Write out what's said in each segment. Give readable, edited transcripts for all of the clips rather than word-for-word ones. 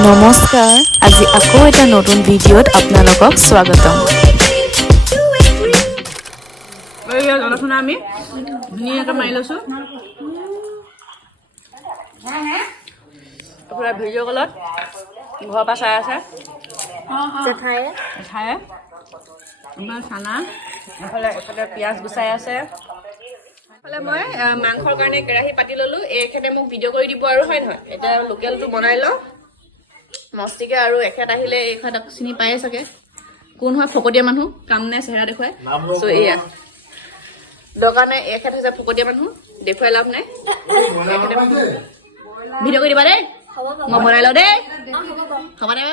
নমস্কাৰ আজি আকৌ এটা নতুন ভিডিঅ'ত আপোনালোকক স্বাগতম জলখনা আমি ধুনীয়াকৈ মাৰি লৈছোঁ পুৰা ভিডিঅ' কলত ঘৰৰ পৰা চাই আছে জেঠায়ে আমাৰ চানা এফালে পিঁয়াজ গুচাই আছে এফালে মই মাংসৰ কাৰণে কেৰাহী পাতি ল'লোঁ এইখেতে মোক ভিডিঅ' কৰি দিব আৰু হয় নহয় এতিয়া লোকেলটো বনাই লওঁ মস্তিকে আৰু এখেত আহিলে এইখেত চিনি পায়ে চাগে কোন হয় ফকতীয়া মানুহ কাম নাই চেহেৰা দেখুৱাই চ' এয়া দৰকাৰ নাই এখেত হৈছে ফকতীয়া মানুহ দেখুৱাই লাভ নাই ভিডিঅ' কৰি দিবা দেই মই বনাই লওঁ দেই হ'ব দে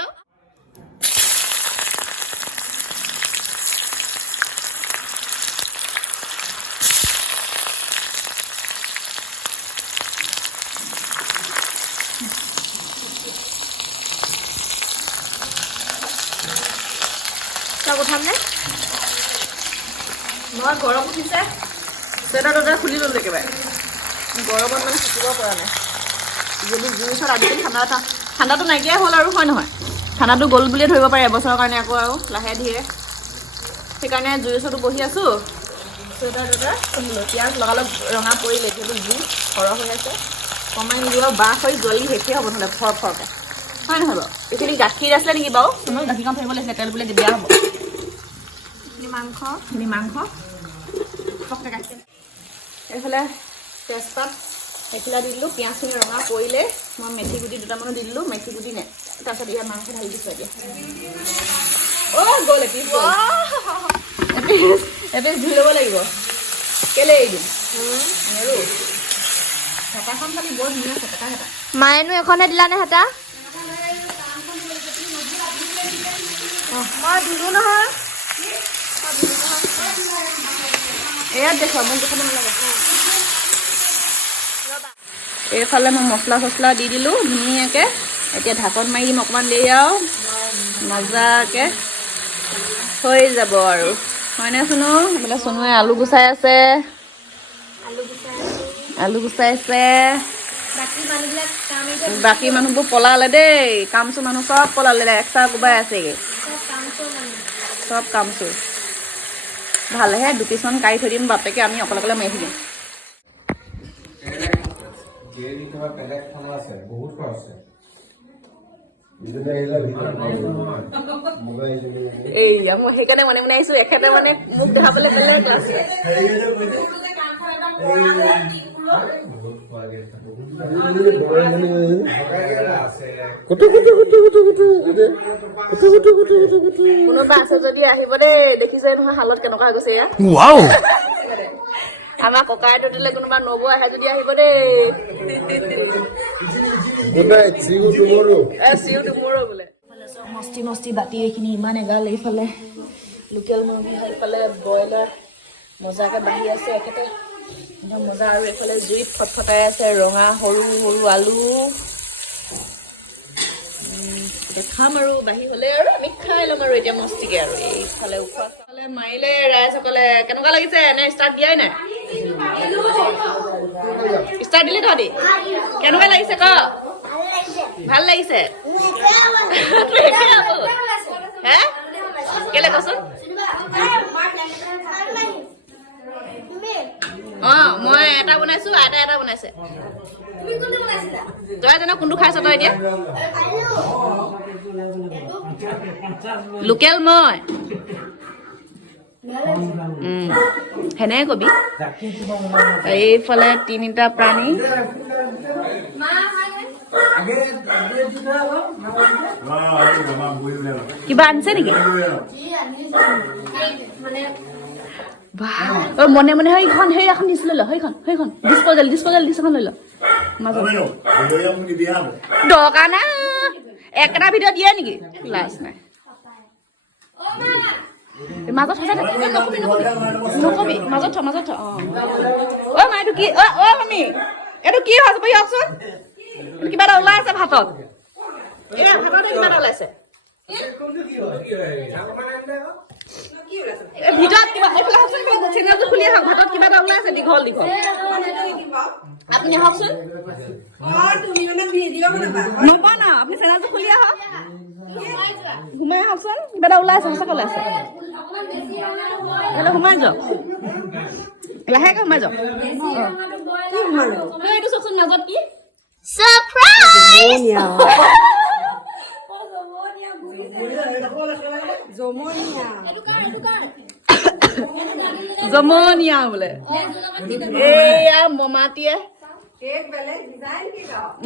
উঠাম নে মই গৰম উঠিছে চুৱেটাৰ টুৱেটাৰ খুলি ল'লোঁ একেবাৰে গৰমত মানে থাকিব পৰা নাই যদি জুই ওচৰত আজিকালি ঠাণ্ডাটো নাইকিয়াই হ'ল আৰু হয় নহয় ঠাণ্ডাটো গ'ল বুলিয়ে ধৰিব পাৰে এবছৰৰ কাৰণে আকৌ আৰু লাহে ধীৰে সেইকাৰণে জুই ওচৰতো বহি আছোঁ চুৱেটাৰ টুৱেটাৰ খুলিলোঁ পিঁয়াজ লগালগ ৰঙা পৰিলে যিহেতু জুই সৰহ হৈ আছে কমাই নিদিওঁ বাঁহ হৈ জ্বলি শেষেই হ'ব নহ'লে ফৰকৈ হয় নহয় বাৰু এইখিনি গাখীৰ আছিলে নেকি বাৰু তুমি গাখীৰকণ থৰিব লাগিছিলে তেল বোলে বেয়া হ'ব মাংস এইফালে তেজপাত এখিলা দি দিলোঁ পিঁয়াজখিনি ৰঙা পৰিলে মই মেথি গুটি দুটামানো দি দিলোঁ মেথি গুটি নে তাৰপিছত ইয়াত মাংস ঢালি দিছোঁ এতিয়া গ'ল এপিচ ধুই ল'ব লাগিব কেলৈ এৰি দিম আৰু হেতাখন খালি বৰ ধুনীয়া আছে হেতা মায়েনো এখনে দিলানে হেতা মই দিলোঁ নহয় এয়াত দেখুৱা মোক দেখুৱাব নালাগে এইফালে মই মছলা চছলা দি দিলোঁ ধুনীয়াকৈ এতিয়া ঢাকন মাৰি দিম অকণমান দেৰি আৰু মজাকৈ হৈ যাব আৰু হয়নে চুনু বোলে চুনুৱে আলু গুচাই আছে বাকী মানুহবোৰ পলালে দেই কামচোৰ মানুহ চব পলালে এক্সট্ৰা কোবাই আছেগৈ চব কামচোৰ ভালেহে দুপিছমান কাঢ়ি থৈ দিম বাপেকে আমি অকলে মাৰি থাকিম এইয়া মই সেইকাৰণে মনে মনে আহিছোঁ এখেতে মানে মোক দেখাবলৈ বেলেগ আছে কোনোবা আছে যদি আহিব দেই দেখিছে নহয় হালত কেনেকুৱা হৈ গৈছে এয়া আমাৰ ককাই দিলে কোনোবা নবৌ আহে যদি আহিব দেই বোলে মস্তি বাতি এইখিনি ইমান এগাল এইফালে লোকেল মুৰ্গী এইফালে ব্ৰইলাৰ মজাকৈ বাঢ়ি আছে একেতে একদম মজা আৰু এইফালে জুইত ফটফটাই আছে ৰঙা সৰু সৰু আলু খাম আৰু বাঢ়ি হ'লে আৰু আমি খাই ল'ম আৰু এতিয়া মস্তিকে আৰু এইফালে উখোৱালে মাৰিলে ৰাইজসকলে কেনেকুৱা লাগিছে নে ষ্টাৰ্ট দিয়াই নাই ষ্টাৰ্ট দিলে তহঁতি কেনেকুৱা লাগিছে ক ভাল লাগিছে হে কেলে কচোন মই এটা বনাইছো আইতাই এটা বনাইছে তই জানো কোনটো খাইছ তই এতিয়া লোকেল মই সেনে কবি এইফালে তিনিটা প্ৰাণী কিবা আনিছে নেকি মনে মনে সেইখন ডিচ লৈ ল সেইখন ডিছপ'জেল ডিছখন লৈ ল দৰকাৰ নাই একেটা ভিডিঅ' দিয়ে নেকি লাজ নাই মাজত নকবি মাজত থ মা এইটো কি মামী এইটো কি হৈছে বহি আহকচোন কিবা এটা ওলাই আছে ভাতত কিবা এটা ওলাইছে ভিতৰত কিবা এইফালে আহকচোন চেনেলটো খুলি আহক ভাতত কিবা এটা ওলাই আছে দীঘল দীঘল আপুনি আহকচোন নবনা আপুনি চেনেলটো খুলি আহক সোমাই আহকচোন কিবা এটা ওলাই আছে সঁচাকৈ ওলাই আছে এইফালে সোমাই যাওক লাহেকৈ সোমাই যাওক এইটো চাওকচোন মাজত কি জমনীয়া বোলে এয়া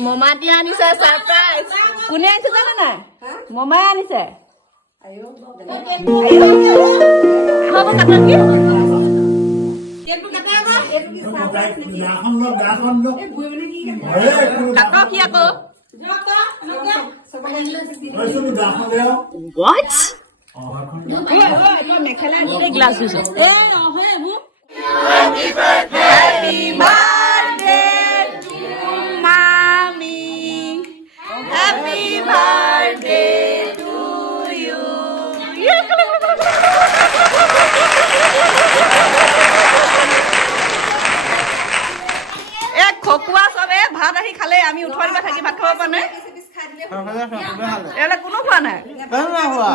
মমাটিয়ে আনিছে ছাৰপ্ৰাইজ কোনে আনিছে জানে নাই মমাই আনিছে মেখেলা গ্লাছ দিছো Happy birthday to mommy. Happy birthday to you. এক খকুয়া সবে ভাত আহি খালে আমি উঠোৱা দিবা থাকি ভাত খাব পৰা নাই এলে কোনো খোৱা নাই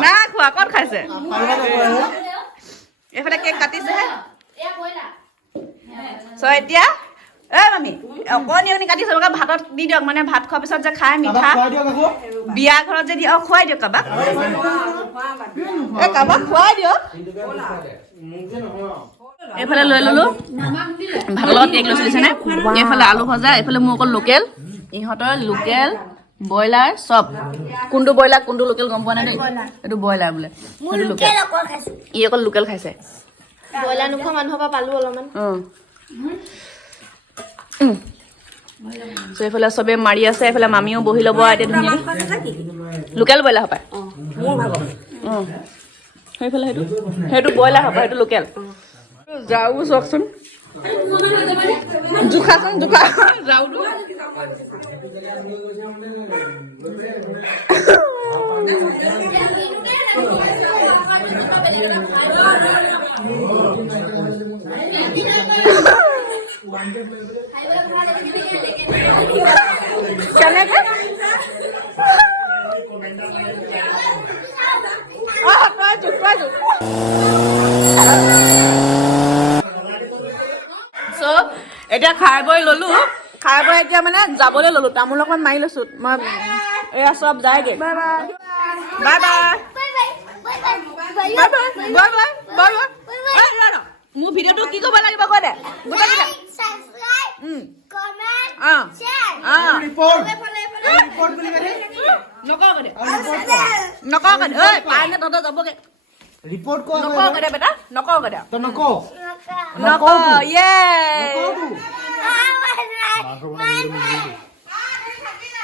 না খোৱা ক'ত খাইছে এইফালে কেক কাটিছে So এতিয়া মামি অকণি অকণি কাটি চবকে ভাতত দি দিয়ক মানে ভাত খোৱাৰ পিছত যে খাই মিঠা বিয়া ঘৰত যে দিয়ে খুৱাই দিয়ক কাবাক কাবাক খুৱাই দিয়ক এইফালে লৈ ললো ভাতৰ লগত কেক লৈছো দিছেনে এইফালে আলু ভজা এইফালে মোৰ অকল লোকেল ইহঁতৰ লোকেল ব্ৰইলাৰ চব কোনটো ব্ৰইলাৰ কোনটো লোকেল গম পোৱা নাই দেই এইটো ব্ৰইলাৰ বোলে সেইটো লোকেল ই অকল লোকেল খাইছে ব্ৰইলাৰ নোখোৱা মানুহৰ পৰা পালো অলপমান এইফালে চবে মাৰি আছে এইফালে মামীও বহি ল'ব এতিয়া ধুনীয়া লোকেল ব্ৰইলাৰ হপায় সেইফালে সেইটো ব্ৰইলাৰ হপায় সেইটো লোকেল যাও চাওকচোন জোখাচোন জোখা যাওটো কেনেকে এতিয়া খাই বৈ ললো খাই বৈ এতিয়া মানে যাবলৈ ললো তামোল অকমান মাৰি লৈছো মই এয়া চব যায়গে বাই বাই মোৰ ভিডিঅ'টো কি ক'ব লাগিব কৈ দে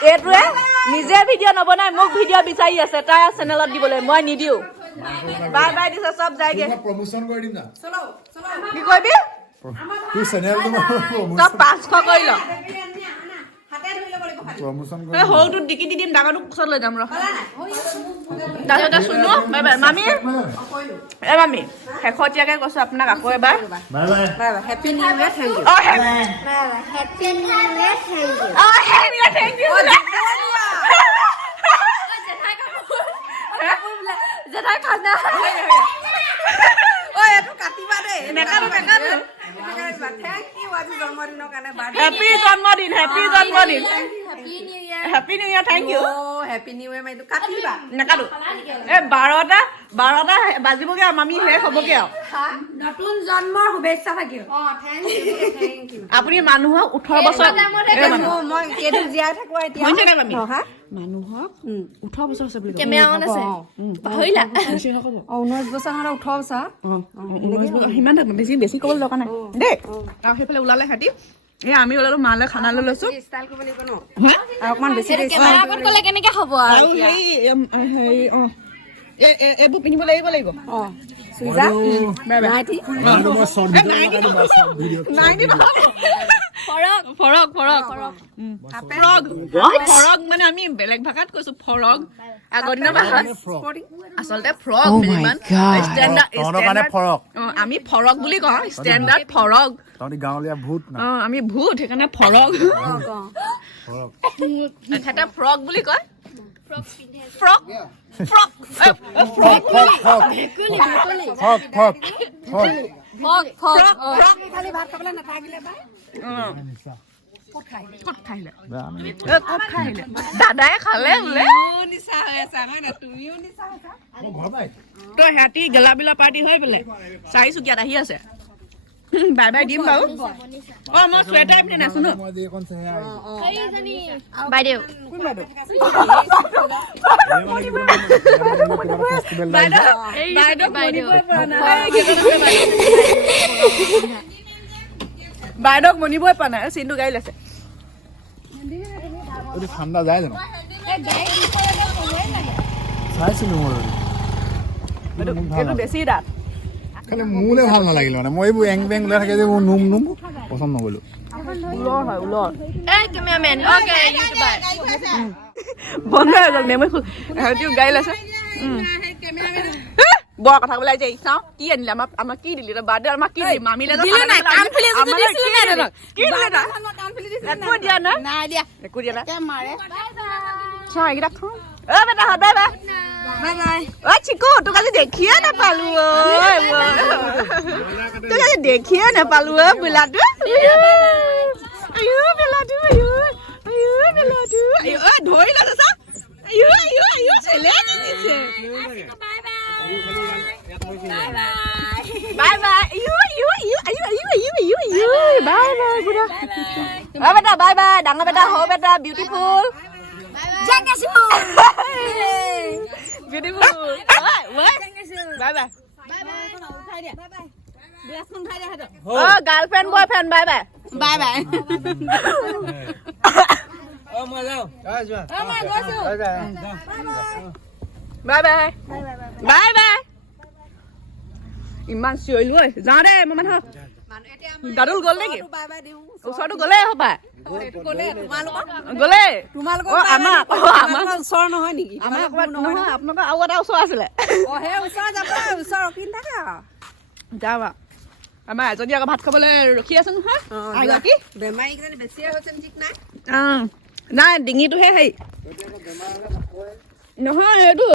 এইটোৱে নিজে ভিডিঅ' নবনাই মোক ভিডিঅ' বিচাৰি আছে তাৰ চেনেলত দিবলৈ মই নিদিওঁ বাই বাই দিছে চব যায়গে প্ৰমোচন কৰি দিম না কি কৰিবি তোৰ চেনেলটো তই 500 কৰি ল প্ৰমোচন কৰি সৰুটো ডিকি দি দিম ডাঙৰটো পিছত লৈ যাম ৰ তাৰপিছতে শুনো বাই বাই মামী মামী শেহতীয়াকৈ কৈছো আপোনাক আকৌ এবাৰ bye bye happy new year thank you happy new year thank you জেঠাই খানা এইটো কাটিবা দেই নেকাটো হেপী জন্মদিন happy new year thank you happy new year মাইটো কাটিবা নেকাটো 12টা বাজিবগে আৰু মামী শেষ হ'বগে আৰু নতুন জন্মৰ শুভেচ্ছা থাকিল থেংক ইউ আপুনি মানুহক 18 বছৰ মই কেইটো জীয়াই থাকো এতিয়া হৈছে নে মামী মানুহক 18 বছৰ আছে বুলি কেমেৰা অন আছে পাহৰিলা 19 বছৰ হ'লে 18 বছৰ সিমান বেছি ক'বলৈ দৰকাৰ নাই দেই আৰু সেইফালে ওলালে সিহঁতি আমি ওলালো মালে খানা লৈ লৈছো ষ্টাইল কৰিব লাগিব ন অকমান বেছি কেমেৰা আগত ক'লে কেনেকে হ'ব আৰু হেৰি এইবোৰ পিন্ধিব লাগিব মই শৰ্ট ভিডিঅ' ফৰক মানে আমি বেলেগ ভাষাত কৈছো ফৰক আগৰ দিনৰ ভাষাত আচলতে ফ্ৰক আমি ফৰক বুলি কওঁ ষ্টেণ্ডাৰ্ড ফৰক তহঁতি গাঁৱলীয়া ভূত না আমি ভূত সেইকাৰণে ফৰক এখেতে ফ্ৰক বুলি কয় ফ্ৰক ফ্ৰক খালি ভাত খাবলৈ নাথাকিলে পাই ক'ত খাইলে দাদাই খালে বোলে নিচা হৈ আছে হয় না তুমিও নিচা হৈছা তই সিহঁতি গেলাবিলা পাৰ্টি হৈ পেলাই চাৰিচুকীয়াত আহি আছে বাই বাই দিম বাৰু মই চুৱেটাৰ পিন্ধি নাচো ন মই যে এখন চাই বাইদেউ কোন বাইদেউ বাইদেউক মনিবই পোৱা নাই চিনটো গাড়ী লৈছে এইটো ঠাণ্ডা যায় জানো চাইছিলো মই এইটো বেছি দাঁত খালি মোলে ভাল নালাগিল মানে মই এইবোৰ এং বেং ওলাই থাকে যে মোৰ নুম পচন্দ নগলো উলৰ হয় উলৰ এই কেমেৰামেন অ'কে ইউটিউবাৰ বন্ধ হৈ গ'ল মেমৰি সিহঁতিও গাড়ী লৈছে বৰ কথা বোলাই যাই চাওঁ কি আনিলে আমাক কি দিলি তই বাৰ্থডে আমাক কি দিলি মামিলে একো দিয়া নাই একো দিয়া নাই চাওঁ এইকেইটা খাওঁ বেটা বাই বাই অ চিকু তোক আজি দেখিয়ে নাপালো তোক আজি দেখিয়ে নাপালো বোলাটো বেলাটো ধৰি লৈছে চা বাই বাই বেটা বাই বাই ডাঙৰ বেটা সৰু বেটা beautiful beautiful bye bye girlfriend boyfriend bye bye bye bye bye bye bye bye ইমান চিঞৰিলো ঐ যাওঁ দে মই মানুহ গাদুল গ'ল নেকি ওচৰটো গ'লে হ'বা গ'লে আমাৰ ওচৰ নহয় নেকি আমাৰ নহয় আপোনালোকৰ আৰু এটা ওচৰ আছিলে সেই ওচৰ যাব ওচৰ ৰখি থাকে যাম আমাৰ এজনী আকৌ ভাত খাবলৈ ৰখি আছে নহয় এগৰাকী বেমাৰী কেইজনী বেছিয়ে হৈছে ঠিক নাই নাই ডিঙিটোহে হেৰি নহয় এইটো